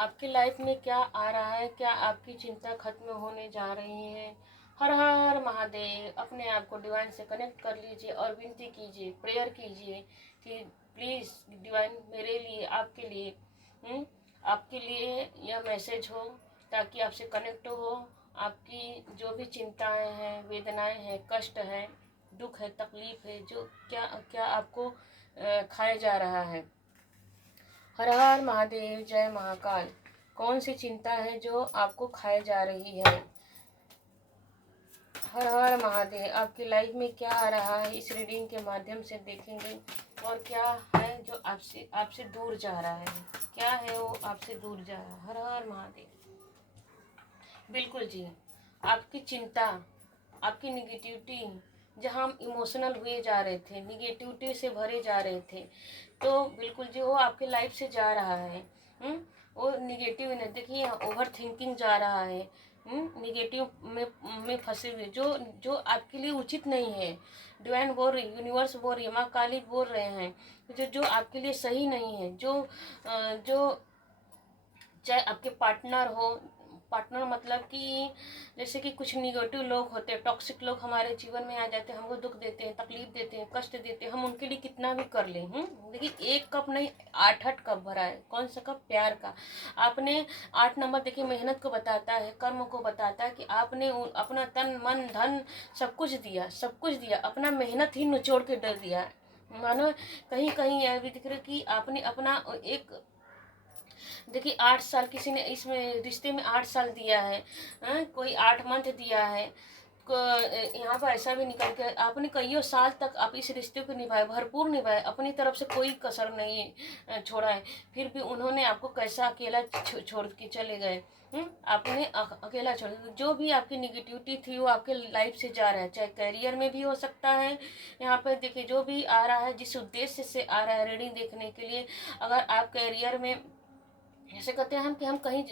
आपकी लाइफ में क्या आ रहा है, क्या आपकी चिंता खत्म होने जा रही है। हर हर महादेव। अपने आप को डिवाइन से कनेक्ट कर लीजिए और विनती कीजिए, प्रेयर कीजिए कि प्लीज़ डिवाइन मेरे लिए, आपके लिए, आपके लिए यह मैसेज हो ताकि आपसे कनेक्ट हो। आपकी जो भी चिंताएं हैं, वेदनाएं हैं, कष्ट है, दुख है, तकलीफ है, जो क्या क्या आपको खाया जा रहा है। हर हर महादेव, जय महाकाल। कौन सी चिंता है जो आपको खाए जा रही है। हर हर महादेव। आपकी लाइफ में क्या आ रहा है इस रीडिंग के माध्यम से देखेंगे, और क्या है जो आपसे आपसे दूर जा रहा है। क्या है वो आपसे दूर जा रहा है। हर हर महादेव। बिल्कुल जी। आपकी चिंता, आपकी निगेटिविटी, जहाँ हम इमोशनल हुए जा रहे थे, निगेटिविटी से भरे जा रहे थे, तो बिल्कुल जी वो आपके लाइफ से जा रहा है। वो निगेटिव नहीं, देखिए ओवर थिंकिंग जा रहा है। निगेटिव में फंसे हुए जो जो आपके लिए उचित नहीं है। डिवाइन बोल रही, यूनिवर्स बोल रही है, माँ काली बोल रहे हैं जो जो आपके लिए सही नहीं है। जो चाहे आपके पार्टनर हो, पार्टनर मतलब कि जैसे कि कुछ निगेटिव लोग होते हैं, टॉक्सिक लोग हमारे जीवन में आ जाते हैं, हमको दुख देते हैं, तकलीफ देते हैं, कष्ट देते हैं, हम उनके लिए कितना भी कर लें। देखिए एक कप नहीं, 8 कप भरा है। कौन सा कप? प्यार का। आपने 8 नंबर देखिए मेहनत को बताता है, कर्म को बताता है कि आपने अपना तन मन धन सब कुछ दिया, सब कुछ दिया, अपना मेहनत ही निचोड़ के डर दिया। मानो कहीं कहीं यह भी दिख रहा है कि आपने अपना एक, देखिए 8 साल किसी ने इसमें रिश्ते में 8 साल दिया है, कोई 8 मंथ दिया है। यहाँ पर ऐसा भी निकल के आपने कईयों साल तक आप इस रिश्ते को निभाए, भरपूर निभाए, अपनी तरफ से कोई कसर नहीं छोड़ा है। फिर भी उन्होंने आपको कैसा अकेला छोड़ के चले गए। आपने अकेला छोड़, जो भी आपकी निगेटिविटी थी वो आपके लाइफ से जा रहा है। चाहे करियर में भी हो सकता है। यहाँ पर देखिए जो भी आ रहा है, जिस उद्देश्य से आ रहा है रीडिंग देखने के लिए, अगर आप करियर में ऐसे कहते हैं हम कि हम कहीं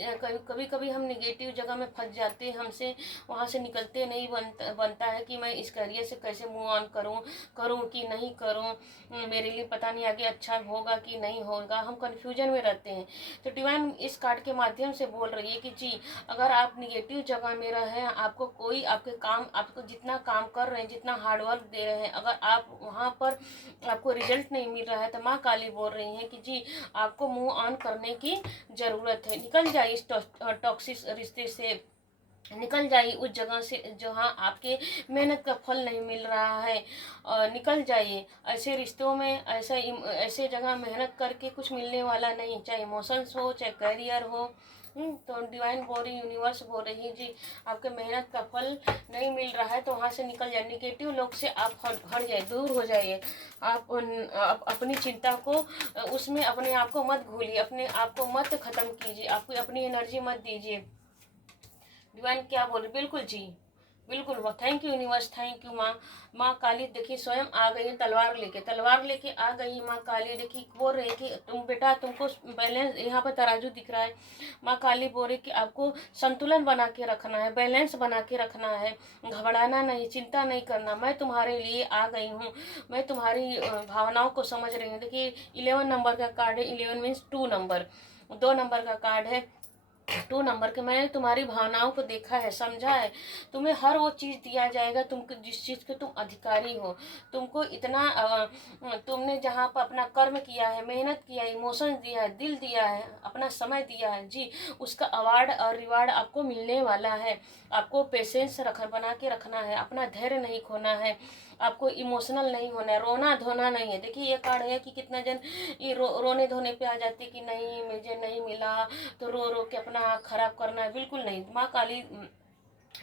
कभी कभी हम निगेटिव जगह में फंस जाते हैं, हमसे वहाँ से निकलते नहीं बनता है कि मैं इस करियर से कैसे मूव ऑन करूँ कि नहीं करूँ, मेरे लिए पता नहीं आगे अच्छा होगा कि नहीं होगा, हम कन्फ्यूजन में रहते हैं। तो डिवाइन इस कार्ड के माध्यम से बोल रही है कि जी अगर आप निगेटिव जगह में रहे, आपको कोई आपके काम, आपको जितना काम कर रहे हैं, जितना हार्डवर्क दे रहे हैं, अगर आप वहाँ पर आपको रिजल्ट नहीं मिल रहा है, तो माँ काली बोल रही है कि जी आपको मूव ऑन करने की जरूरत है। निकल जाइए इस टॉक्सिक रिश्ते से, निकल जाइए उस जगह से जहाँ आपके मेहनत का फल नहीं मिल रहा है। निकल जाइए ऐसे रिश्तों में, ऐसे जगह मेहनत करके कुछ मिलने वाला नहीं, चाहे इमोशंस हो, चाहे करियर हो। तो डिवाइन बोल रही, यूनिवर्स बोल रही है जी आपके मेहनत का फल नहीं मिल रहा है तो वहाँ से निकल जाए। निगेटिव लोग से आप हट जाए, दूर हो जाइए। आप अपनी चिंता को उसमें अपने आप को मत भूलिए, अपने आप को मत खत्म कीजिए, आपको अपनी एनर्जी मत दीजिए। डिवाइन क्या बोल रही, बिल्कुल जी, बिल्कुल। Thank you universe, thank you माँ। माँ काली देखिए स्वयं आ गई है, तलवार लेके आ गई माँ काली। देखिए बोल रही है कि तुम बेटा, तुमको बैलेंस, यहाँ पर तराजू दिख रहा है। माँ काली बोल रही कि आपको संतुलन बना के रखना है, बैलेंस बना के रखना है, घबराना नहीं, चिंता नहीं करना। मैं तुम्हारे लिए आ गई हूँ, मैं तुम्हारी भावनाओं को समझ रही हूँ। देखिए 11 नंबर का कार्ड है, 11 मीन्स 2 नंबर, 2 नंबर का कार्ड है। 2 नंबर के, मैंने तुम्हारी भावनाओं को देखा है, समझा है। तुम्हें हर वो चीज़ दिया जाएगा तुमको जिस चीज़ के तुम अधिकारी हो। तुमको इतना तुमने जहाँ पर अपना कर्म किया है, मेहनत किया है, इमोशन दिया है, दिल दिया है, अपना समय दिया है जी, उसका अवार्ड और रिवार्ड आपको मिलने वाला है। आपको पेशेंस बना के रखना है, अपना धैर्य नहीं खोना है, आपको इमोशनल नहीं होना है, रोना धोना नहीं है। देखिए ये कार्ड है कि कितना जन ये रोने धोने पे आ जाते कि नहीं मुझे नहीं मिला तो रो रो के अपना आँख खराब करना है, बिल्कुल नहीं। माँ काली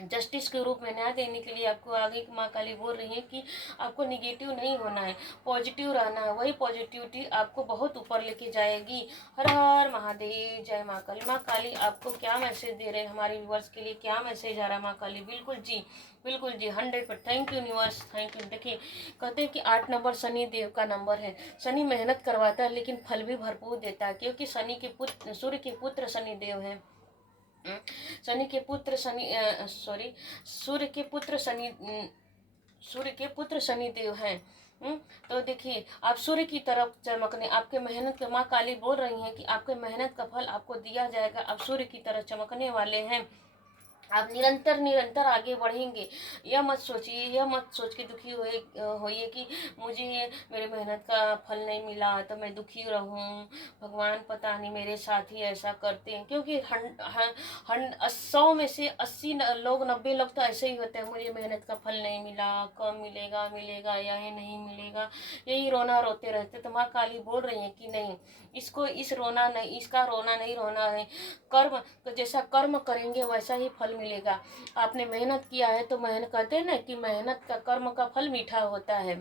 जस्टिस के रूप में न्याय देने के लिए आपको आगे माँ काली बोल रही है कि आपको निगेटिव नहीं होना है, पॉजिटिव रहना है। वही पॉजिटिविटी आपको बहुत ऊपर लेके जाएगी। हर हर महादेव, जय माँ काली। माँ काली आपको क्या मैसेज दे रहे हैं, हमारे व्यूवर्स के लिए क्या मैसेज आ रहा है माँ काली? बिल्कुल जी, बिल्कुल जी, 100%। Thank you universe, thank you. देखिए कहते हैं कि 8 नंबर शनि देव का नंबर है। शनि मेहनत करवाता है लेकिन फल भी भरपूर देता है, क्योंकि शनि के पुत्र, सूर्य के पुत्र शनि देव है। शनि के पुत्र शनि सॉरी सूर्य के पुत्र शनि, सूर्य के पुत्र शनि देव हैं। हम्म, तो देखिए आप सूर्य की तरफ चमकने, आपके मेहनत का, माँ काली बोल रही हैं कि आपके मेहनत का फल आपको दिया जाएगा। आप सूर्य की तरह चमकने वाले हैं। आप निरंतर निरंतर आगे बढ़ेंगे। यह मत सोचिए, यह मत सोच के दुखी होइए कि मुझे मेरे मेहनत का फल नहीं मिला तो मैं दुखी रहूं, भगवान पता नहीं मेरे साथ ही ऐसा करते हैं। क्योंकि 100 में से 80 लोग, 90 लोग तो ऐसे ही होते हैं, मुझे मेहनत का फल नहीं मिला, कब मिलेगा, मिलेगा या ये नहीं मिलेगा, यही रोना रोते रहते। तो माँ काली बोल रही है कि नहीं, इसका रोना नहीं रोना है। कर्म तो जैसा कर्म करेंगे वैसा ही फल मिलेगा। आपने मेहनत किया है तो मेहनत, कहते हैं ना कि मेहनत का, कर्म का फल मीठा होता है।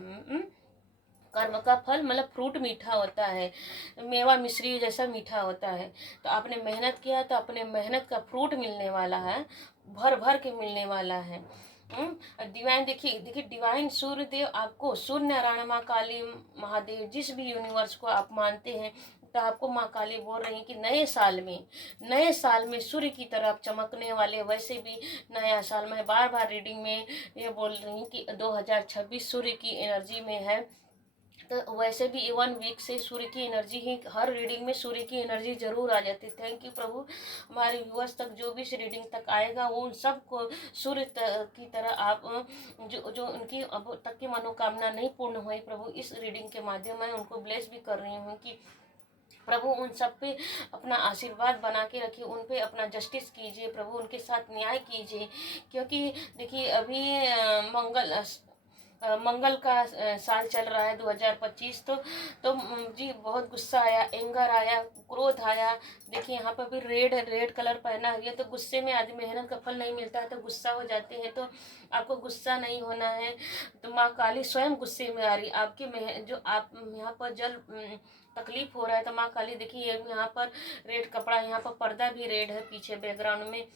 कर्म का फल मतलब फ्रूट मीठा होता है, मेवा मिश्री जैसा मीठा होता है। तो आपने मेहनत किया तो अपने मेहनत का फ्रूट मिलने वाला है, भर भर के मिलने वाला है। डिवाइन, देखिए देखिए, डिवाइन सूर्य देव आपको, सूर्य नारायण, माँ काली, महादेव, जिस भी यूनिवर्स को आप मानते हैं, तो आपको माँ काली बोल रही है कि नए साल में सूर्य की तरह आप चमकने वाले। वैसे भी नया साल, मैं बार बार रीडिंग में ये बोल रही हूँ कि 2026 सूर्य की एनर्जी में है। तो वैसे भी 1 वीक से सूर्य की एनर्जी ही, हर रीडिंग में सूर्य की एनर्जी जरूर आ जाती है। थैंक यू प्रभु, हमारे व्यूअर्स तक जो भी इस रीडिंग तक आएगा वो उन सबको सूर्य की तरह आप, जो जो उनकी अब तक की मनोकामना नहीं पूर्ण हुई, प्रभु इस रीडिंग के माध्यम में उनको ब्लेस भी कर रही हूँ कि प्रभु उन सब पे अपना आशीर्वाद बना के रखिए, उन पे अपना जस्टिस कीजिए प्रभु, उनके साथ न्याय कीजिए। क्योंकि देखिए अभी मंगल का साल चल रहा है 2025। तो जी बहुत गुस्सा आया, एंगर आया, क्रोध आया। देखिए यहाँ पर भी रेड रेड कलर पहना हुआ है, तो गुस्से में आदमी, मेहनत का फल नहीं मिलता है तो गुस्सा हो जाते हैं। तो आपको गुस्सा नहीं होना है। तो माँ काली स्वयं गुस्से में आ रही, आपके जो आप यहाँ पर जल तकलीफ हो रहा है, तो माँ काली देखिए यहाँ पर रेड कपड़ा, यहाँ पर पर्दा भी रेड है, पीछे बैकग्राउंड में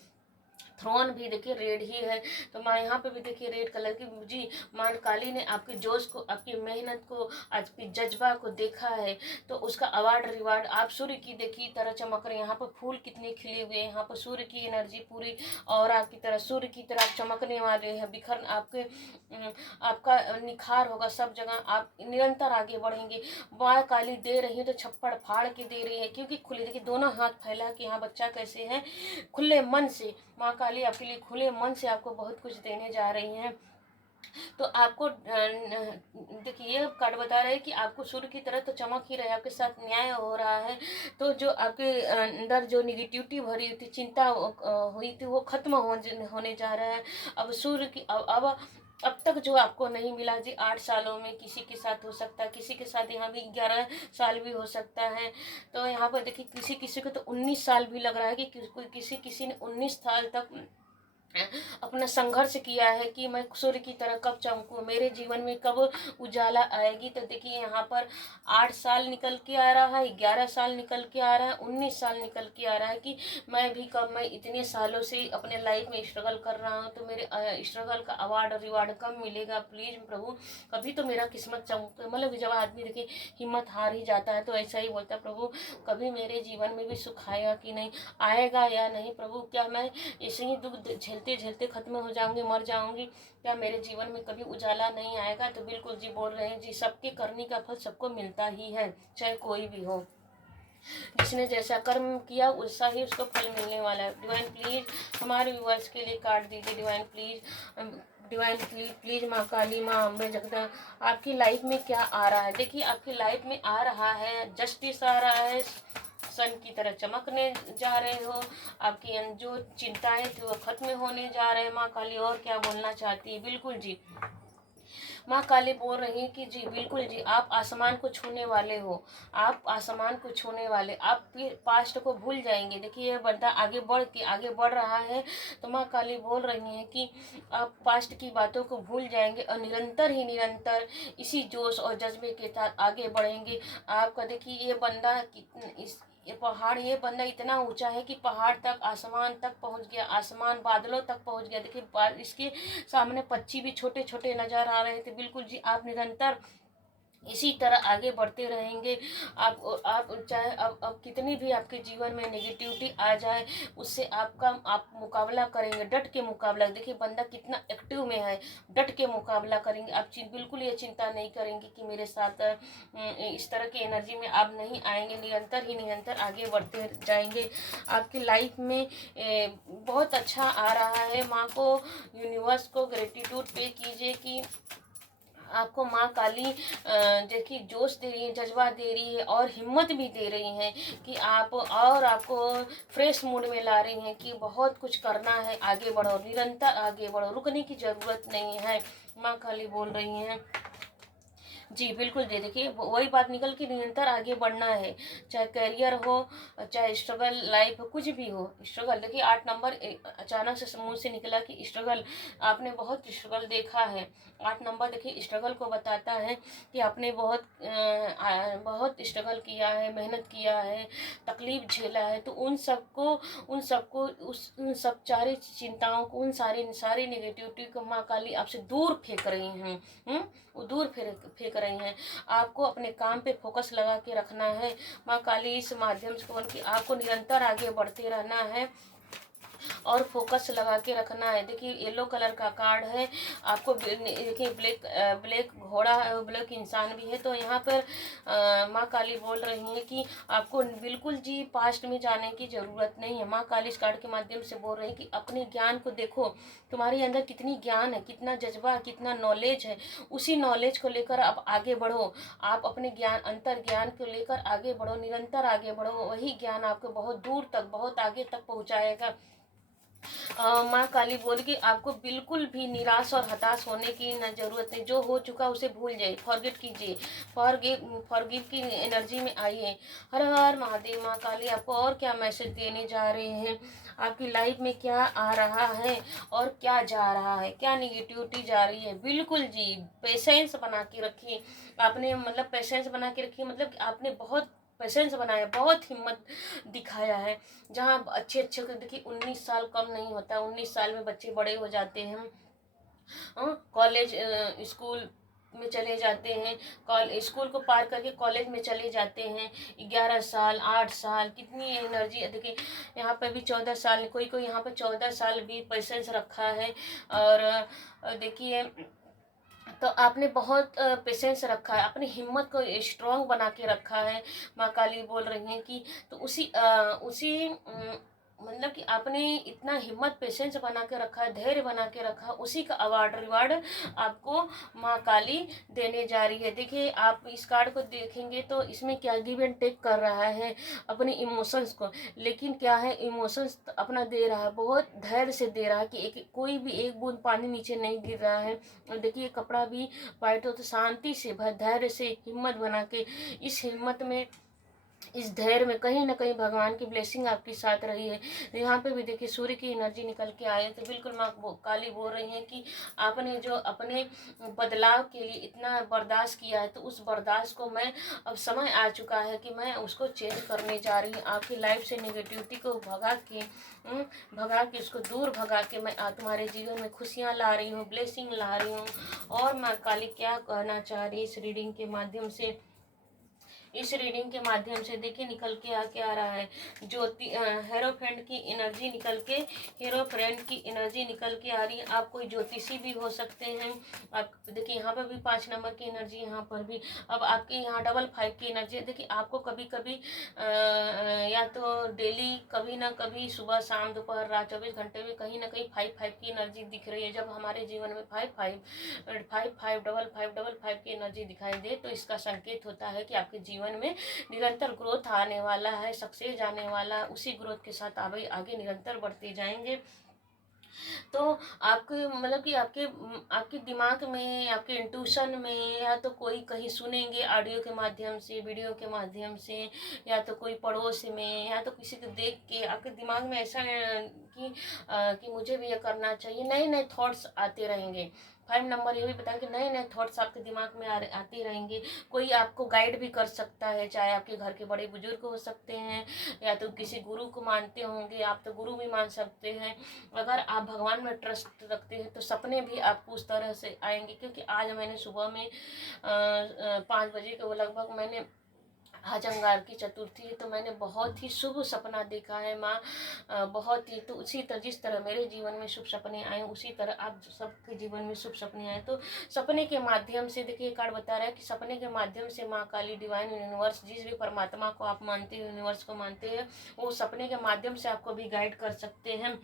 थ्रोन भी देखिए रेड ही है। तो माँ यहाँ पे भी देखिए रेड कलर की, जी माँ काली ने आपके जोश को, आपकी मेहनत को, आपकी जज्बा को देखा है, तो उसका अवार्ड रिवार्ड, आप सूर्य की देखिए तरह चमक रहे हैं। यहाँ पर फूल कितने खिले हुए हैं, यहाँ पर सूर्य की एनर्जी पूरी, और आपकी तरह सूर्य की तरह आप चमकने वाले हैं, बिखर आपके आपका निखार होगा सब जगह, आप निरंतर आगे बढ़ेंगे। माँ काली दे रही है तो छप्पड़ फाड़ के दे रही है, क्योंकि खुले, देखिए दोनों हाथ फैला के, यहाँ बच्चा कैसे है, खुले मन से माँ काली आपके लिए खुले मन से आपको बहुत कुछ देने जा रही हैं। तो आपको देखिए ये कार्ड बता रहे हैं कि आपको सूर्य की तरह तो चमक ही रहे, आपके साथ न्याय हो रहा है। तो जो आपके अंदर जो निगेटिविटी भरी थी, चिंता हुई थी, वो खत्म होने जा रहा है। अब सूर्य की अब तक जो आपको नहीं मिला जी, 8 सालों में किसी के साथ हो सकता है, किसी के साथ यहाँ भी 11 साल भी हो सकता है। तो यहाँ पर देखिए किसी किसी को तो 19 साल भी लग रहा है कि किसी ने 19 साल तक अपना संघर्ष किया है कि मैं सूर्य की तरह कब चमकूं, मेरे जीवन में कब उजाला आएगी। तो देखिए यहाँ पर 8 साल निकल के आ रहा है, 11 साल निकल के आ रहा है, 19 साल निकल के आ रहा है कि मैं भी कब, मैं इतने सालों से अपने लाइफ में स्ट्रगल कर रहा हूँ, तो मेरे स्ट्रगल का अवार्ड रिवार्ड कब मिलेगा प्लीज प्रभु, कभी तो मेरा किस्मत चमक। मतलब जब आदमी देखिए हिम्मत हार ही जाता है तो ऐसा ही बोलता है, प्रभु कभी मेरे जीवन में भी सुख आएगा कि नहीं, आएगा या नहीं प्रभु, क्या मैं ऐसे ही दुख झेलते झेलते खत्म हो जाऊंगी, मर जाऊंगी, क्या मेरे जीवन में कभी उजाला नहीं आएगा। तो बिल्कुल जी बोल रहे हैं जी, सबके करने का फल सबको मिलता ही है, चाहे कोई भी हो, जिसने जैसा कर्म किया वैसा ही उसको फल मिलने वाला है। डिवाइन प्लीज हमारे व्यूअर्स के लिए कार्ड दीजिए, divine please, divine please please, माँ काली, माँ अम्बे जगदा, आपकी लाइफ में क्या आ रहा है। देखिए आपकी लाइफ में आ रहा है जस्टिस, आ रहा है, सन की तरह चमकने जा रहे हो, आपकी जो चिंताएं थी वो खत्म होने जा रहे हैं। माँ काली और क्या बोलना चाहती है, बिल्कुल जी माँ काली बोल रही है कि जी बिल्कुल जी, आप आसमान को छूने वाले हो, आप आसमान को छूने वाले, आप पास्ट को भूल जाएंगे। देखिए ये बंदा आगे बढ़ रहा है, तो माँ काली बोल रही है कि आप पास्ट की बातों को भूल जाएंगे और निरंतर इसी जोश और जज्बे के साथ आगे बढ़ेंगे। आपका देखिए ये बंदा इतना ऊंचा है कि पहाड़ तक, आसमान तक पहुंच गया, आसमान बादलों तक पहुंच गया। देखिए इसके सामने पक्षी भी छोटे छोटे नजर आ रहे थे। बिल्कुल जी आप निरंतर इसी तरह आगे बढ़ते रहेंगे। आप चाहे अब कितनी भी आपके जीवन में नेगेटिविटी आ जाए, उससे आप मुकाबला करेंगे, डट के मुकाबला। देखिए बंदा कितना एक्टिव में है, डट के मुकाबला करेंगे। आप बिल्कुल ये चिंता नहीं करेंगे कि मेरे साथ इस तरह की एनर्जी में आप नहीं आएंगे। निरंतर आगे बढ़ते जाएंगे। आपकी लाइफ में बहुत अच्छा आ रहा है। माँ को, यूनिवर्स को ग्रेटिट्यूड पे कीजिए कि आपको माँ काली देखिए जोश दे रही है, जज्बा दे रही है और हिम्मत भी दे रही हैं कि आप, और आपको फ्रेश मूड में ला रही हैं कि बहुत कुछ करना है, आगे बढ़ो, निरंतर आगे बढ़ो, रुकने की ज़रूरत नहीं है। माँ काली बोल रही हैं जी बिल्कुल जी। देखिए वही बात निकल के निरंतर आगे बढ़ना है, चाहे करियर हो, चाहे स्ट्रगल लाइफ हो, कुछ भी हो। स्ट्रगल देखिए 8 नंबर अचानक से मुंह से निकला कि स्ट्रगल, आपने बहुत स्ट्रगल देखा है। 8 नंबर देखिए स्ट्रगल को बताता है कि आपने बहुत स्ट्रगल किया है, मेहनत किया है, तकलीफ झेला है। तो उन सब सारी चिंताओं को, उन सारी नेगेटिविटी को माँ काली आपसे दूर फेंक रही हैं। वो दूर फेंक रही हैं। आपको अपने काम पे फोकस लगा के रखना है। माँ काली इस माध्यम से बोल कि आपको निरंतर आगे बढ़ते रहना है और फोकस लगा के रखना है। देखिए येलो कलर का कार्ड है आपको। देखिए ब्लैक घोड़ा है, ब्लैक इंसान भी है। तो यहाँ पर माँ काली बोल रही है कि आपको बिल्कुल जी पास्ट में जाने की ज़रूरत नहीं है। माँ काली इस कार्ड के माध्यम से बोल रही है कि अपने ज्ञान को देखो, तुम्हारे अंदर कितनी ज्ञान है, कितना जज्बा, कितना नॉलेज है। उसी नॉलेज को लेकर आप आगे बढ़ो। आप अपने ज्ञान, अंतर ज्ञान को लेकर आगे बढ़ो, निरंतर आगे बढ़ो। वही ज्ञान आपको बहुत दूर तक, बहुत आगे तक पहुँचाएगा। माँ काली बोल के आपको बिल्कुल भी निराश और हताश होने की न जरूरत नहीं। जो हो चुका उसे भूल जाइए, फॉरगेट कीजिए, फॉरगिव की एनर्जी में आइए। हर हर महादेव। माँ काली आपको और क्या मैसेज देने जा रहे हैं, आपकी लाइफ में क्या आ रहा है और क्या जा रहा है, क्या निगेटिविटी जा रही है। बिल्कुल जी पेशेंस बना के रखिए। आपने मतलब पेशेंस बना के रखिए, मतलब आपने बहुत पेशेंस बनाया, बहुत हिम्मत दिखाया है। जहाँ अच्छे अच्छे को देखिए 19 साल कम नहीं होता, 19 साल में बच्चे बड़े हो जाते हैं। कॉलेज स्कूल में चले जाते हैं, स्कूल को पार करके कॉलेज में चले जाते हैं। 11 साल, 8 साल, कितनी एनर्जी देखिए। यहाँ पे भी 14 साल, कोई यहाँ पे 14 साल भी पेशेंस रखा है। और देखिए तो आपने बहुत पेशेंस रखा है, अपनी हिम्मत को स्ट्रांग बना के रखा है। माँ काली बोल रही हैं कि तो उसी मतलब कि आपने इतना हिम्मत पेशेंस बना के रखा है, धैर्य बना के रखा, उसी का अवार्ड रिवार्ड आपको माँ काली देने जा रही है। देखिए आप इस कार्ड को देखेंगे तो इसमें क्या गिव एंड टेक कर रहा है अपने इमोशंस को, लेकिन क्या है इमोशंस अपना दे रहा है, बहुत धैर्य से दे रहा है कि कोई भी एक बूंद पानी नीचे नहीं गिर रहा है। और देखिए कपड़ा भी वाइट हो तो शांति से, धैर्य से, हिम्मत बना के, इस हिम्मत में, इस धैर्य में कहीं ना कहीं भगवान की ब्लेसिंग आपके साथ रही है। यहाँ पे भी देखिए सूर्य की एनर्जी निकल के आए। तो बिल्कुल माँ काली बोल रही हैं कि आपने जो अपने बदलाव के लिए इतना बर्दाश्त किया है, तो उस बर्दाश्त को मैं, अब समय आ चुका है कि मैं उसको चेंज करने जा रही हूँ। आपकी लाइफ से नेगेटिविटी को भगा के उसको दूर भगा के मैं तुम्हारे जीवन में खुशियाँ ला रही हूँ, ब्लेसिंग ला रही हूँ। और माँ काली क्या कहना चाह रही है इस रीडिंग के माध्यम से, इस रीडिंग के माध्यम से देखिए निकल के आ रहा है ज्योति, हीरो फ्रेंड की एनर्जी निकल के, हीरो फ्रेंड की एनर्जी निकल के आ रही है। आप कोई ज्योतिषी भी हो सकते हैं। आप देखिए यहाँ पर भी 5 नंबर की एनर्जी, यहाँ पर भी। अब आपके यहाँ डबल 5 की एनर्जी। देखिए आपको कभी कभी या तो डेली, कभी ना कभी, सुबह शाम दोपहर रात 24 घंटे में कहीं ना कहीं 5 5 की एनर्जी दिख रही है। जब हमारे जीवन में 5 5 डबल 5 की एनर्जी दिखाई दे तो इसका संकेत होता है कि आपके जीवन में निरंतर ग्रोथ आने वाला है, सक्सेस आने वाला है। उसी ग्रोथ के साथ आगे निरंतर बढ़ते जाएंगे। तो आपके मतलब कि आपके दिमाग में, आपके इंट्यूशन में, या तो कोई कहीं सुनेंगे ऑडियो के माध्यम से, वीडियो के माध्यम से, या तो कोई पड़ोस में, या तो किसी को देख के आपके दिमाग में ऐसा कि मुझे भी ये करना चाहिए, नए नए थॉट्स आते रहेंगे। 5 नंबर ये भी बताया कि नए नए थॉट्स आपके दिमाग में आते रहेंगे। कोई आपको गाइड भी कर सकता है, चाहे आपके घर के बड़े बुजुर्ग हो सकते हैं, या तो किसी गुरु को मानते होंगे, आप तो गुरु भी मान सकते हैं। अगर आप भगवान में ट्रस्ट रखते हैं तो सपने भी आपको उस तरह से आएंगे। क्योंकि आज मैंने सुबह में 5 बजे के लगभग मैंने, आज अंगार की चतुर्थी है, तो मैंने बहुत ही शुभ सपना देखा है माँ। बहुत ही, तो उसी तरह जिस तरह मेरे जीवन में शुभ सपने आए उसी तरह आप सबके जीवन में शुभ सपने आए। तो सपने के माध्यम से, देखिए कार्ड बता रहा है कि सपने के माध्यम से माँ काली, डिवाइन यूनिवर्स, जिस भी परमात्मा को आप मानते हो, यूनिवर्स को मानते हैं, वो सपने के माध्यम से आपको भी गाइड कर सकते हैं।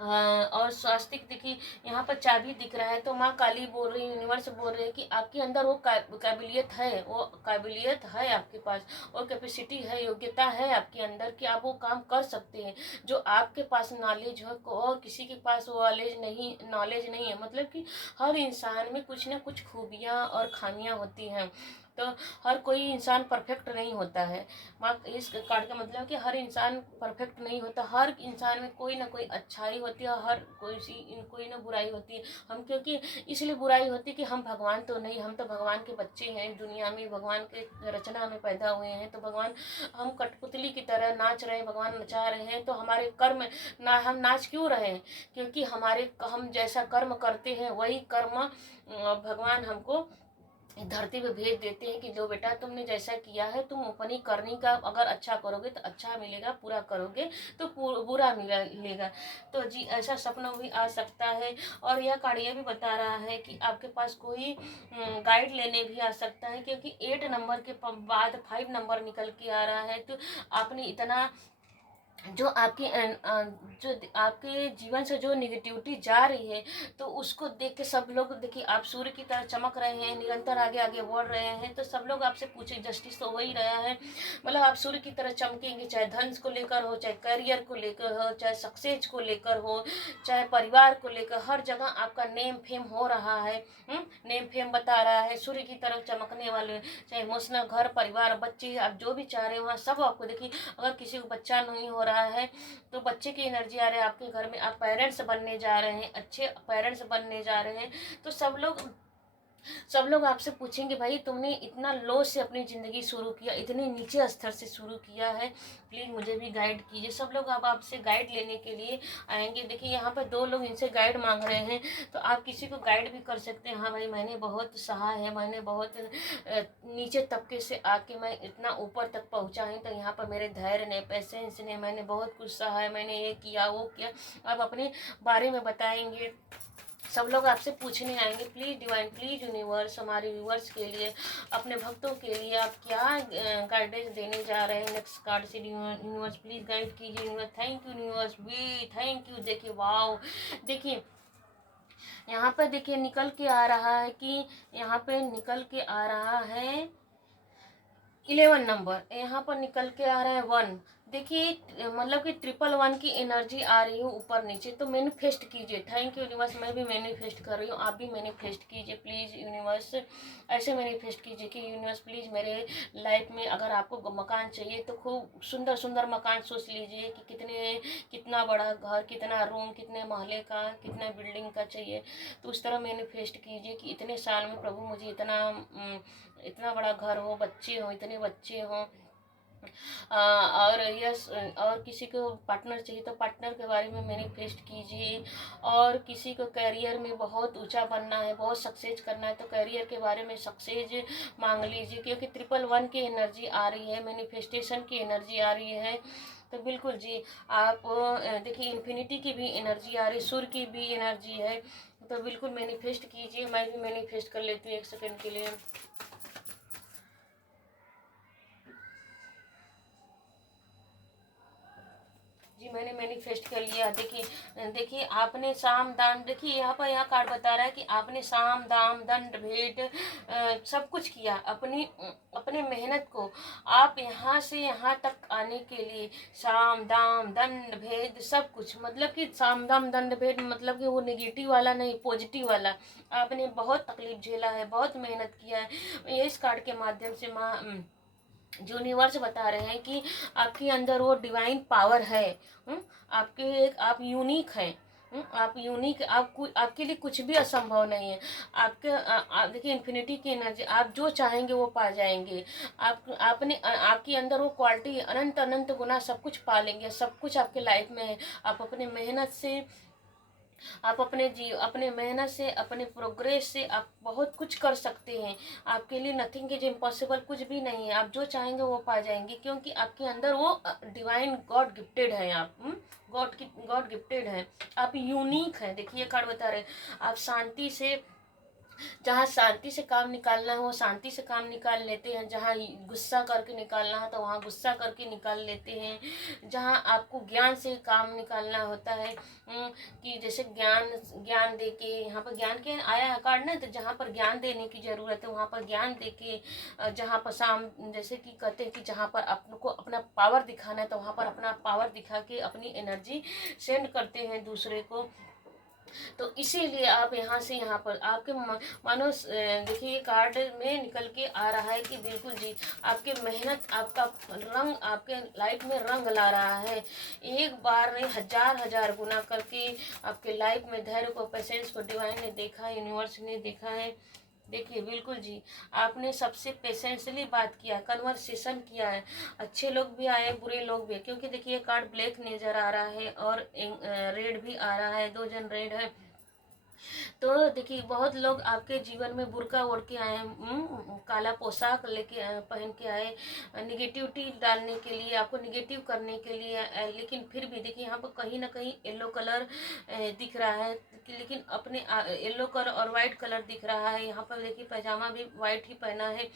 और स्वास्तिक देखिए यहाँ पर चाबी दिख रहा है, तो माँ काली बोल रही है, यूनिवर्स बोल रहे हैं कि आपके अंदर वो काबिलियत है, वो काबिलियत है आपके पास, और कैपेसिटी है, योग्यता है आपके अंदर कि आप वो काम कर सकते हैं जो आपके पास नॉलेज हो, और किसी के पास वो नॉलेज नहीं है। मतलब कि हर इंसान में कुछ ना कुछ खूबियाँ और खामियाँ होती हैं, तो हर कोई इंसान परफेक्ट नहीं होता है। इस कार्ड का मतलब कि हर इंसान परफेक्ट नहीं होता, हर इंसान में कोई ना कोई अच्छाई होती है, हर कोई ना बुराई होती है। हम क्योंकि इसलिए बुराई होती है कि हम भगवान तो नहीं, हम तो भगवान के बच्चे हैं, दुनिया में भगवान के रचना में पैदा हुए हैं। तो भगवान, हम कठपुतली की तरह नाच रहे हैं, भगवान नचा रहे हैं, तो हमारे कर्म ना, हम नाच क्यों रहे हैं? क्योंकि हम जैसा कर्म करते हैं वही कर्म भगवान हमको धरती पे भेज देते हैं कि लो बेटा, तुमने जैसा किया है तुम अपनी करनी का, अगर अच्छा करोगे तो अच्छा मिलेगा, पूरा करोगे तो बुरा मिलेगा। तो जी ऐसा सपना भी आ सकता है। और यह कार्ड ये भी बता रहा है कि आपके पास कोई गाइड लेने भी आ सकता है, क्योंकि 8 नंबर के बाद 5 नंबर निकल के आ रहा है। तो आपने इतना जो आपके जीवन से जो निगेटिविटी जा रही है, तो उसको देख के सब लोग, देखिए आप सूर्य की तरह चमक रहे हैं, निरंतर आगे आगे बढ़ रहे हैं, तो सब लोग आपसे पूछे, जस्टिस तो हो ही रहा है। मतलब आप सूर्य की तरह चमकेंगे, चाहे धन को लेकर हो, चाहे करियर को लेकर हो, चाहे सक्सेस को लेकर हो, चाहे परिवार को लेकर, हर जगह आपका नेम फेम हो रहा है। नेम फेम बता रहा है, सूर्य की तरह चमकने वाले, चाहे इमोशनल, घर परिवार बच्चे, आप जो भी चाह रहे हो वहाँ सब आपको। देखिए अगर किसी को बच्चा नहीं हो रहा है तो बच्चे की एनर्जी आ रही है आपके घर में, आप पेरेंट्स बनने जा रहे हैं, अच्छे पेरेंट्स बनने जा रहे हैं। तो सब लोग आपसे पूछेंगे, भाई तुमने इतना लो से अपनी ज़िंदगी शुरू किया, इतने नीचे स्तर से शुरू किया है, प्लीज़ मुझे भी गाइड कीजिए। सब लोग अब आपसे गाइड लेने के लिए आएंगे। देखिए यहाँ पर 2 लोग इनसे गाइड मांग रहे हैं, तो आप किसी को गाइड भी कर सकते हैं। हाँ भाई, मैंने बहुत सहा है, मैंने बहुत नीचे तबके से आके मैं इतना ऊपर तक पहुँचा हूँ, तो यहाँ पर मेरे धैर्य ने, पेशेंस ने, मैंने बहुत कुछ सहा है, मैंने ये किया वो किया। अब अपने बारे में बताएंगे, सब लोग आपसे पूछने आएंगे। प्लीज़ डिवाइन, प्लीज़ यूनिवर्स, हमारे व्यूवर्स के लिए, अपने भक्तों के लिए आप क्या गाइडेंस देने जा रहे हैं। नेक्स्ट कार्ड से यूनिवर्स प्लीज़ गाइड कीजिए। Universe, thank you universe, we thank you. देखिए वाओ, देखिए यहाँ पर देखिए निकल के आ रहा है कि यहाँ पे निकल के आ रहा है 11 नंबर, यहाँ पर निकल के आ रहा है 1। देखिए मतलब कि 111 की एनर्जी आ रही है ऊपर नीचे, तो मैनिफेस्ट कीजिए। थैंक यू यूनिवर्स, मैं भी मैनिफेस्ट कर रही हूँ, आप भी मैनिफेस्ट कीजिए प्लीज़ यूनिवर्स। ऐसे मैनिफेस्ट कीजिए कि यूनिवर्स प्लीज़ मेरे लाइफ में, अगर आपको मकान चाहिए तो खूब सुंदर सुंदर मकान सोच लीजिए कि कितना बड़ा घर, कितना रूम, कितने महले का, कितना बिल्डिंग का चाहिए। तो उस तरह मैनिफेस्ट कीजिए कि इतने साल में प्रभु मुझे इतना बड़ा घर हो, बच्चे हो, इतने बच्चे हों। और यस, और किसी को पार्टनर चाहिए तो पार्टनर के बारे में मैनिफेस्ट कीजिए। और किसी को करियर में बहुत ऊंचा बनना है, बहुत सक्सेस करना है, तो करियर के बारे में सक्सेस मांग लीजिए, क्योंकि 111 की एनर्जी आ रही है, मैनिफेस्टेशन की एनर्जी आ रही है। तो बिल्कुल जी, आप देखिए इन्फिनिटी की भी एनर्जी आ रही है, सूर्य की भी एनर्जी है, तो बिल्कुल मैनिफेस्ट कीजिए। मैं भी मैनिफेस्ट कर लेती हूँ 1 सेकेंड के लिए। जी मैंने मैनिफेस्ट कर लिया। देखिए आपने साम दान, देखिए यहाँ कार्ड बता रहा है कि आपने साम दाम दंड भेद सब कुछ किया, अपने मेहनत को आप यहाँ से यहाँ तक आने के लिए, साम दाम दंड भेद सब कुछ, मतलब कि साम दाम दंड भेद मतलब कि वो नेगेटिव वाला नहीं, पॉजिटिव वाला। आपने बहुत तकलीफ झेला है, बहुत मेहनत किया है। ये इस कार्ड के माध्यम से माँ यूनिवर्स बता रहे हैं कि आपके अंदर वो डिवाइन पावर है। आप यूनिक हैं, आप यूनिक, आपके लिए कुछ भी असंभव नहीं है। देखिए इन्फिनिटी की एनर्जी, आप जो चाहेंगे वो पा जाएंगे। आपके अंदर वो क्वालिटी अनंत अनंत गुना सब कुछ पा लेंगे। सब कुछ आपके लाइफ में है। आप अपने मेहनत से, आप अपने मेहनत से, अपने प्रोग्रेस से आप बहुत कुछ कर सकते हैं। आपके लिए नथिंग इज इम्पॉसिबल, कुछ भी नहीं है। आप जो चाहेंगे वो पा जाएंगे, क्योंकि आपके अंदर वो डिवाइन गॉड गिफ्टेड है। आप गॉड गिफ्टेड है। आप यूनिक हैं। देखिए कार्ड बता रहे, आप शांति से, जहाँ शांति से काम निकालना है वो शांति से काम निकाल लेते हैं। जहाँ गुस्सा करके निकालना है तो वहाँ गुस्सा करके निकाल लेते हैं। जहाँ आपको ज्ञान से काम निकालना होता है, कि जैसे ज्ञान दे के, यहाँ पर ज्ञान के आया है कार्ड ना, तो जहाँ पर ज्ञान देने की ज़रूरत है वहाँ पर ज्ञान दे के, जहाँ पर जैसे कि कहते हैं कि जहाँ पर आपको अपना पावर दिखाना है तो वहाँ पर अपना पावर दिखा के अपनी एनर्जी सेंड करते हैं दूसरे को। तो इसीलिए आप यहाँ से यहाँ पर आपके मानो देखिए कार्ड में निकल के आ रहा है कि बिल्कुल जी, आपके मेहनत आपका रंग आपके लाइफ में रंग ला रहा है। एक बार नहीं, हजार हजार गुना करके आपके लाइफ में धैर्य को, पेशेंस को डिवाइन ने देखा है, यूनिवर्स ने देखा है। देखिए बिल्कुल जी, आपने सबसे पेशेंसली बात किया, कन्वर्सेशन किया है। अच्छे लोग भी आए, बुरे लोग भी, क्योंकि देखिए कार्ड ब्लैक नजर आ रहा है और रेड भी आ रहा है, 2 जन रेड है। तो देखिए बहुत लोग आपके जीवन में बुर्का ओढ़ के आए, काला पोशाक लेके पहन के आए, निगेटिविटी डालने के लिए, आपको निगेटिव करने के लिए। लेकिन फिर भी देखिए यहाँ पर कहीं ना कहीं येलो कलर दिख रहा है, लेकिन अपने येलो कलर और वाइट कलर दिख रहा है। यहाँ पर देखिए पैजामा भी वाइट ही पहना है,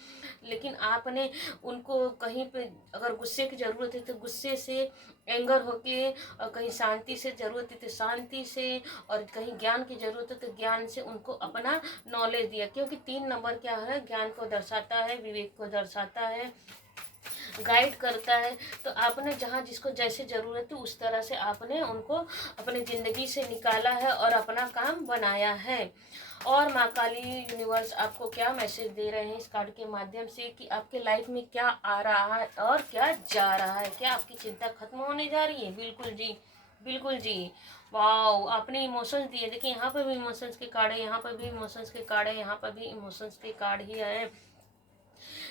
लेकिन आपने उनको कहीं पे अगर गुस्से की ज़रूरत है तो गुस्से से एंगर होके, और कहीं शांति से ज़रूरत है तो शांति से, और कहीं ज्ञान की ज़रूरत है तो ज्ञान से उनको अपना नॉलेज दिया। क्योंकि 3 नंबर क्या है, ज्ञान को दर्शाता है, विवेक को दर्शाता है, गाइड करता है। तो आपने जहाँ जिसको जैसे ज़रूरत है उस तरह से आपने उनको अपनी ज़िंदगी से निकाला है और अपना काम बनाया है। और माँ काली यूनिवर्स आपको क्या मैसेज दे रहे हैं इस कार्ड के माध्यम से, कि आपके लाइफ में क्या आ रहा है और क्या जा रहा है। क्या आपकी चिंता खत्म होने जा रही है? बिल्कुल जी, बिल्कुल जी। वाओ, आपने इमोशंस दिए। देखिए यहाँ पर भी इमोशंस के कार्ड है, यहाँ पर भी इमोशंस के कार्ड है, यहाँ पर भी इमोशंस के कार्ड ही है।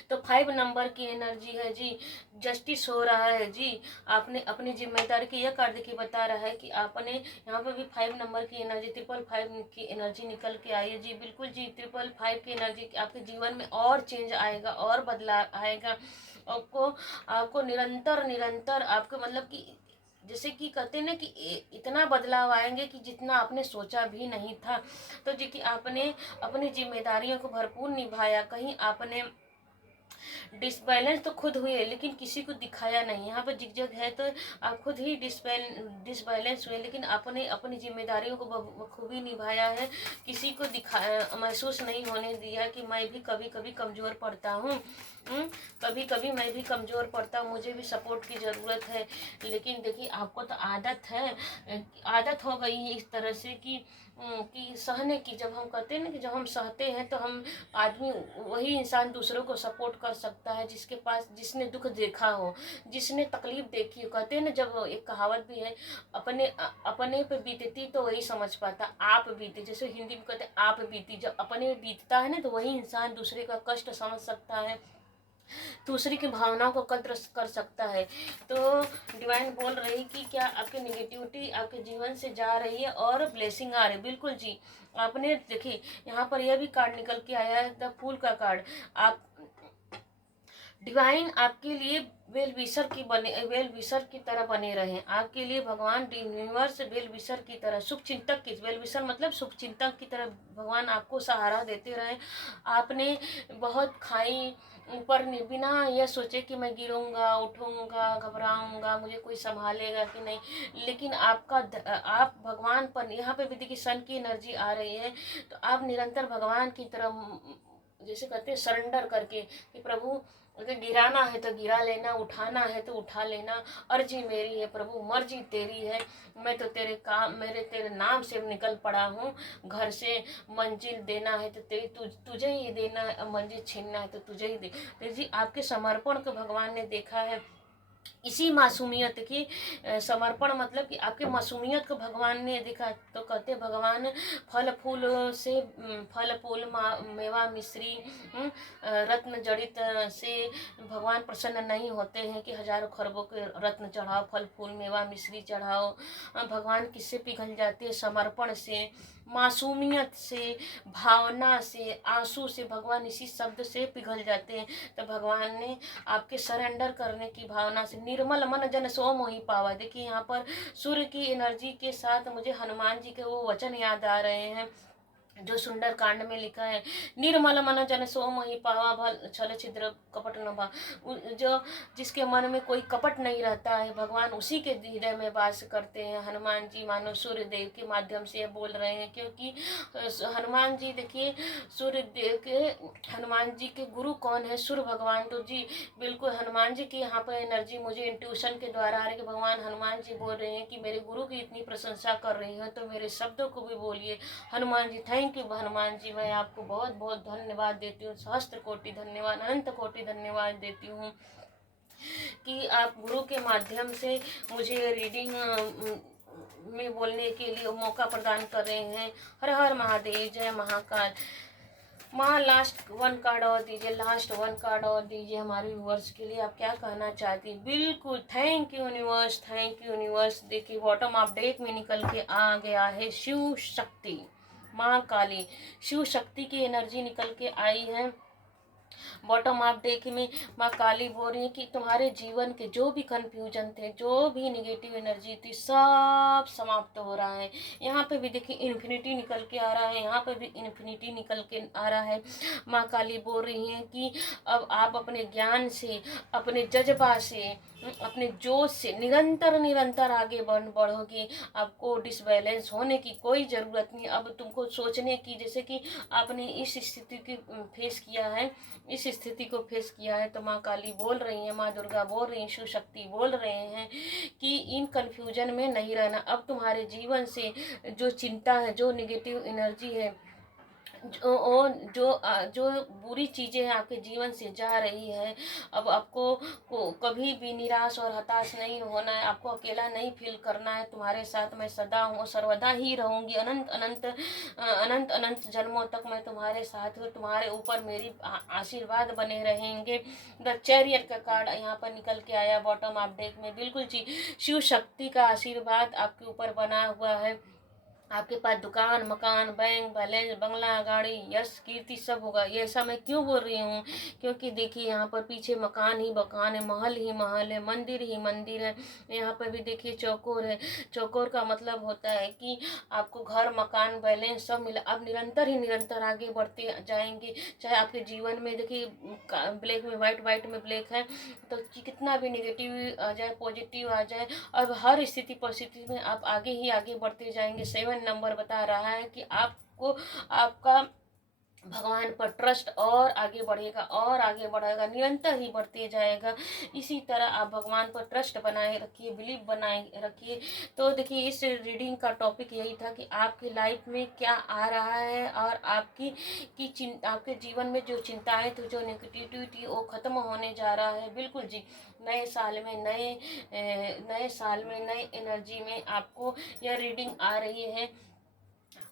तो 5 नंबर की एनर्जी है जी, जस्टिस हो रहा है जी। आपने अपनी जिम्मेदारी की, यह कार्ड देखिए बता रहा है कि आपने यहाँ पर भी 5 नंबर की एनर्जी, 555 की एनर्जी निकल के आई है जी। बिल्कुल जी, 555 की एनर्जी आपके जीवन में और चेंज आएगा और बदलाव आएगा। आपको आपको निरंतर निरंतर आपको मतलब कि जैसे कि कहते हैं ना कि इतना बदलाव आएंगे कि जितना आपने सोचा भी नहीं था। तो जी कि आपने अपनी जिम्मेदारियों को भरपूर निभाया। कहीं आपने डिसबैलेंस तो खुद हुए लेकिन किसी को दिखाया नहीं। यहाँ पर जिगजग है तो आप खुद ही डिसबैलेंस हुए, लेकिन आपने अपनी जिम्मेदारियों को बखूबी निभाया है। किसी को महसूस नहीं होने दिया कि मैं भी कभी कभी कमज़ोर पड़ता हूँ, कभी कभी मैं भी कमज़ोर पड़ता हूँ, मुझे भी सपोर्ट की ज़रूरत है। लेकिन देखिए आपको तो आदत है, आदत हो गई है इस तरह से कि सहने की। जब हम कहते हैं ना कि जब हम सहते हैं तो हम आदमी, वही इंसान दूसरों को सपोर्ट कर सकता है जिसके पास, जिसने दुख देखा हो, जिसने तकलीफ देखी हो। कहते हैं ना, जब एक कहावत भी है, अपने पे बीतती तो वही समझ पाता, आप बीते, जैसे हिंदी में कहते हैं आप बीती। जब अपने बीतता है ना तो वही इंसान दूसरे का कष्ट समझ सकता है, दूसरे की भावनाओं को कद्र कर सकता है। तो डिवाइन बोल रही कि क्या आपकी निगेटिविटी आपके जीवन से जा रही है और ब्लेसिंग आ रही है। बिल्कुल जी, आपने देखिए यहाँ पर यह भी कार्ड निकल के आया है, द फूल का कार्ड। आप डिवाइन आपके लिए वेल विशर की तरह बने रहे। आपके लिए भगवान यूनिवर्स वेल विशर की तरह, शुभ चिंतक की, वेल विशर मतलब शुभ चिंतक की तरह भगवान आपको सहारा देते रहे। आपने बहुत खाई ऊपर बिना यह सोचे कि मैं गिरूंगा, उठूंगा, घबराऊंगा, मुझे कोई संभालेगा कि नहीं, लेकिन आप भगवान पर, यहाँ पे भी देखिए सन की एनर्जी आ रही है। तो आप निरंतर भगवान की तरफ, जैसे कहते हैं सरेंडर करके, कि प्रभु अगर गिराना है तो गिरा लेना, उठाना है तो उठा लेना, अर्जी मेरी है प्रभु, मर्जी तेरी है। मैं तो तेरे नाम से निकल पड़ा हूँ घर से। मंजिल देना है तो तुझे ही देना है, मंजिल छीनना है तो तुझे ही दे। तो जी आपके समर्पण को भगवान ने देखा है। इसी मासूमियत की समर्पण, मतलब कि आपके मासूमियत को भगवान ने देखा। तो कहते भगवान फल फूल से फल फूल मेवा मिश्री रत्न जड़ित से भगवान प्रसन्न नहीं होते हैं कि हजारों खरबों के रत्न चढ़ाओ, फल फूल मेवा मिश्री चढ़ाओ। भगवान किससे पिघल जाते हैं? समर्पण से, मासूमियत से, भावना से, आंसू से। भगवान इसी शब्द से पिघल जाते हैं। तो भगवान ने आपके सरेंडर करने की भावना से, निर्मल मन जन सो मोहि पावा। देखिए यहाँ पर सूर्य की एनर्जी के साथ मुझे हनुमान जी के वो वचन याद आ रहे हैं जो सुंदर कांड में लिखा है, निर्मल मन जन सो मोहि पावा भल छल छिद्र कपट न भा। जो जिसके मन में कोई कपट नहीं रहता है, भगवान उसी के हृदय में वास करते हैं। हनुमान जी मानो सूर्य देव के माध्यम से बोल रहे हैं, क्योंकि हनुमान जी देखिए सूर्य देव के, हनुमान जी के गुरु कौन है? सूर्य भगवान। तो जी बिल्कुल हनुमान जी की यहाँ पर एनर्जी मुझे इंट्यूशन के द्वारा आ रही है कि भगवान हनुमान जी बोल रहे हैं कि मेरे गुरु की इतनी प्रशंसा कर रही है तो मेरे शब्दों को भी बोलिए। हनुमान जी, थैंक यू हनुमान जी, मैं आपको बहुत बहुत धन्यवाद देती हूँ, सहस्त्र कोटि धन्यवाद, अनंत कोटि धन्यवाद देती हूँ कि आप गुरु के माध्यम से मुझे रीडिंग में बोलने के लिए मौका प्रदान कर रहे हैं। हर हर महादेव, जय महाकाल। माँ लास्ट वन कार्ड और दीजिए, लास्ट वन कार्ड और दीजिए हमारे व्यूअर्स के लिए। आप क्या कहना चाहती है? बिल्कुल, thank you universe, thank you universe. देखिए बॉटम ऑफ डेक में निकल के आ गया है शिव शक्ति, माँ काली। शिव शक्ति की एनर्जी निकल के आई है। बॉटम ऑफ डेक में माँ काली बोल रही है कि तुम्हारे जीवन के जो भी कंफ्यूजन थे, जो भी निगेटिव एनर्जी थी, सब समाप्त हो रहा है। यहाँ पे भी देखिए इन्फिनिटी निकल के आ रहा है, यहाँ पे भी इन्फिनिटी निकल के आ रहा है। माँ काली बोल रही हैं कि अब आप अपने ज्ञान से, अपने जज्बा से, अपने जोश से निरंतर निरंतर आगे बढ़ोगे। आपको डिसबैलेंस होने की कोई ज़रूरत नहीं। अब तुमको सोचने की, जैसे कि आपने इस स्थिति की फेस किया है, इस स्थिति को फेस किया है, तो माँ काली बोल रही हैं, माँ दुर्गा बोल रही हैं, शिव शक्ति बोल रहे हैं कि इन कन्फ्यूजन में नहीं रहना। अब तुम्हारे जीवन से जो चिंता है, जो निगेटिव एनर्जी है, जो बुरी चीज़ें हैं आपके जीवन से जा रही है, अब आपको कभी भी निराश और हताश नहीं होना है। आपको अकेला नहीं फील करना है। तुम्हारे साथ मैं सदा हूँ, सर्वदा ही रहूँगी। अनंत अनंत अनंत अनंत जन्मों तक मैं तुम्हारे साथ हूँ। तुम्हारे ऊपर मेरी आशीर्वाद बने रहेंगे। द चैरियट का कार्ड यहाँ पर निकल के आया बॉटम ऑफ डेक में। बिल्कुल जी, शिव शक्ति का आशीर्वाद आपके ऊपर बना हुआ है। आपके पास दुकान, मकान, बैंक बैलेंस, बंगला, गाड़ी, यश, कीर्ति सब होगा। ये ऐसा मैं क्यों बोल रही हूँ? क्योंकि देखिए यहाँ पर पीछे मकान ही मकान है, महल ही महल है, मंदिर ही मंदिर है। यहाँ पर भी देखिए चौकोर है। चौकोर का मतलब होता है कि आपको घर, मकान, बैलेंस सब मिला। अब निरंतर ही निरंतर आगे बढ़ते जाएंगे। चाहे आपके जीवन में देखिए ब्लैक में वाइट, वाइट में ब्लैक है, तो कितना भी निगेटिव आ जाए, पॉजिटिव आ जाए, अब हर स्थिति परिस्थिति में आप आगे ही आगे बढ़ते जाएंगे। 7 नंबर बता रहा है कि आपको आपका भगवान पर ट्रस्ट और आगे बढ़ेगा और आगे बढ़ेगा, निरंतर ही बढ़ते जाएगा। इसी तरह आप भगवान पर ट्रस्ट बनाए रखिए, बिलीव बनाए रखिए। तो देखिए इस रीडिंग का टॉपिक यही था कि आपकी लाइफ में क्या आ रहा है और आपके जीवन में जो चिंताएं थी, जो नेगेटिविटी, वो खत्म होने जा रहा है। बिल्कुल जी, नए साल में नए साल में नए एनर्जी में आपको यह रीडिंग आ रही है।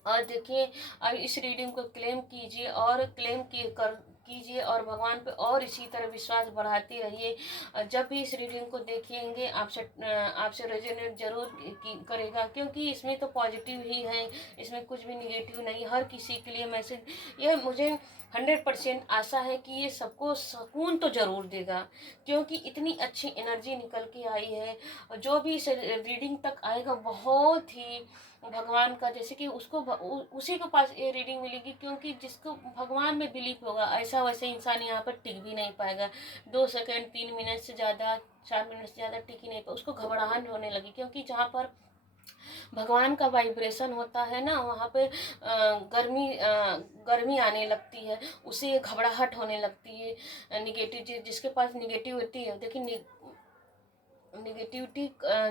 और देखिए अब इस रीडिंग को क्लेम कीजिए और कीजिए और भगवान पे और इसी तरह विश्वास बढ़ाते रहिए। जब भी इस रीडिंग को देखेंगे आपसे रेजोनेट जरूर करेगा, क्योंकि इसमें तो पॉजिटिव ही है, इसमें कुछ भी निगेटिव नहीं। हर किसी के लिए मैसेज, ये मुझे 100% आशा है कि ये सबको सुकून तो ज़रूर देगा, क्योंकि इतनी अच्छी एनर्जी निकल के आई है। और जो भी इस रीडिंग तक आएगा बहुत ही भगवान का, जैसे कि उसी के पास ये रीडिंग मिलेगी, क्योंकि जिसको भगवान में बिलीव होगा, ऐसा वैसे इंसान यहाँ पर टिक भी नहीं पाएगा। 2 सेकंड, 3 मिनट से ज़्यादा, 4 मिनट से ज़्यादा टिक ही नहीं पाएगा। उसको घबराहट होने लगी, क्योंकि जहाँ पर भगवान का वाइब्रेशन होता है ना, वहाँ पे गर्मी आने लगती है, उसे घबराहट होने लगती है। निगेटिव, जिसके पास निगेटिविटी है, देखिए निगेटिविटी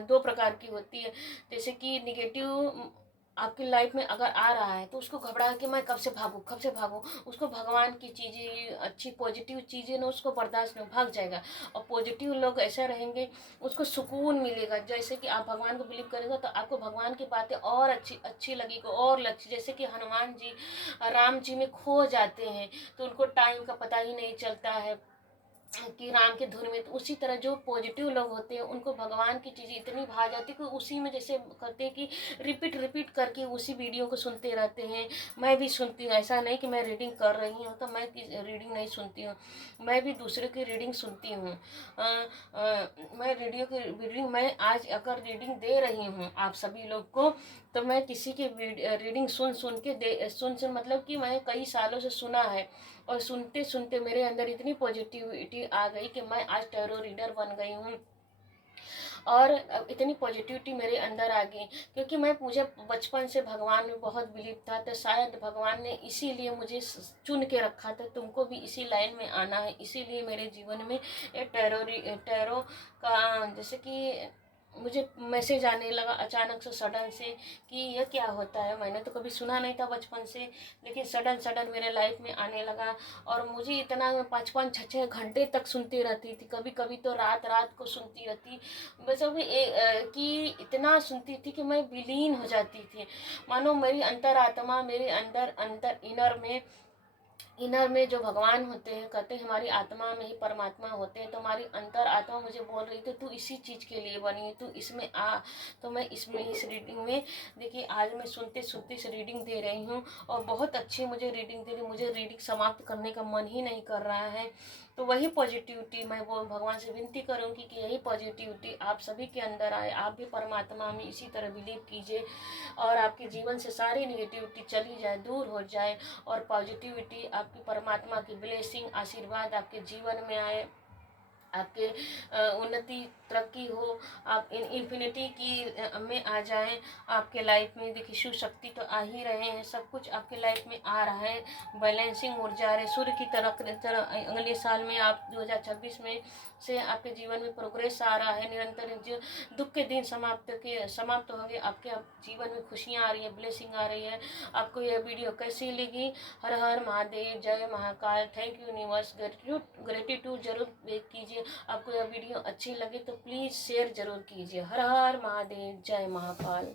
2 प्रकार की होती है। जैसे कि निगेटिव आपकी लाइफ में अगर आ रहा है तो उसको घबरा कि मैं कब से भागूं, उसको भगवान की चीज़ें, अच्छी पॉजिटिव चीज़ें ना उसको बर्दाश्त नहीं, भाग जाएगा। और पॉजिटिव लोग ऐसा रहेंगे, उसको सुकून मिलेगा। जैसे कि आप भगवान को बिलीव करेंगे तो आपको भगवान की बातें और अच्छी अच्छी लगेगी, और अच्छी। जैसे कि हनुमान जी राम जी में खो जाते हैं तो उनको टाइम का पता ही नहीं चलता है कि राम के धुन में। तो उसी तरह जो पॉजिटिव लोग होते हैं उनको भगवान की चीज़ें इतनी भा जाती है कि उसी में जैसे करते हैं कि रिपीट रिपीट करके उसी वीडियो को सुनते रहते हैं। मैं भी सुनती हूँ, ऐसा नहीं कि मैं रीडिंग कर रही हूँ तो मैं रीडिंग नहीं सुनती हूँ, मैं भी दूसरे की रीडिंग सुनती हूँ। मैं रेडियो की रीडिंग, मैं आज अगर रीडिंग दे रही हूँ आप सभी लोग को, तो मैं किसी की रीडिंग सुन सुन के सुन मतलब कि मैं कई सालों से सुना है। और सुनते सुनते मेरे अंदर इतनी पॉजिटिविटी आ गई कि मैं आज टैरो रीडर बन गई हूँ। और इतनी पॉजिटिविटी मेरे अंदर आ गई क्योंकि मुझे बचपन से भगवान में बहुत बिलीव था। तो शायद भगवान ने इसीलिए मुझे चुन के रखा था, तुमको भी इसी लाइन में आना है। इसीलिए मेरे जीवन में ये टैरो का जैसे कि मुझे मैसेज आने लगा अचानक से, सडन से, कि यह क्या होता है। मैंने तो कभी सुना नहीं था बचपन से, लेकिन सडन सडन मेरे लाइफ में आने लगा। और मुझे इतना 5-5 6-6 घंटे तक सुनती रहती थी, कभी कभी तो रात रात को सुनती रहती। मतलब कि इतना सुनती थी कि मैं विलीन हो जाती थी, मानो मेरी अंतरात्मा, मेरे अंदर अंदर इनर में जो भगवान होते हैं, कहते हैं हमारी आत्मा में ही परमात्मा होते हैं। तो हमारी अंतर आत्मा मुझे बोल रही थी तू इसी चीज़ के लिए बनी है, तू इसमें आ। तो मैं इसमें इस रीडिंग में, देखिए आज मैं सुनते सुनते इस रीडिंग दे रही हूँ और बहुत अच्छी मुझे रीडिंग दे रही। मुझे रीडिंग समाप्त करने का मन ही नहीं कर रहा है। तो वही पॉजिटिविटी मैं वो भगवान से विनती करूँगी कि यही पॉजिटिविटी आप सभी के अंदर आए। आप भी परमात्मा में इसी तरह बिलीव कीजिए और आपके जीवन से सारी निगेटिविटी चली जाए, दूर हो जाए, और पॉजिटिविटी आपकी परमात्मा की ब्लेसिंग, आशीर्वाद आपके जीवन में आए, आपके उन्नति तरक्की हो, आप इन्फिनिटी की में आ जाएं आपके लाइफ में। देखिए शिव शक्ति तो आ ही रहे हैं, सब कुछ आपके लाइफ में आ रहा है, बैलेंसिंग ऊर्जा रहे सूर्य की तरह। अगले साल में आप 2026 में से आपके जीवन में प्रोग्रेस आ रहा है निरंतर। जो दुख के दिन समाप्त होंगे, आपके जीवन में खुशियाँ आ रही है, ब्लेसिंग आ रही है। आपको यह वीडियो कैसी लगी? हर हर महादेव, जय Mahakal, thank you universe, gratitude जरूर कीजिए। आपको यह वीडियो अच्छी लगे तो प्लीज़ शेयर जरूर कीजिए। हर हर महादेव, जय महाकाल।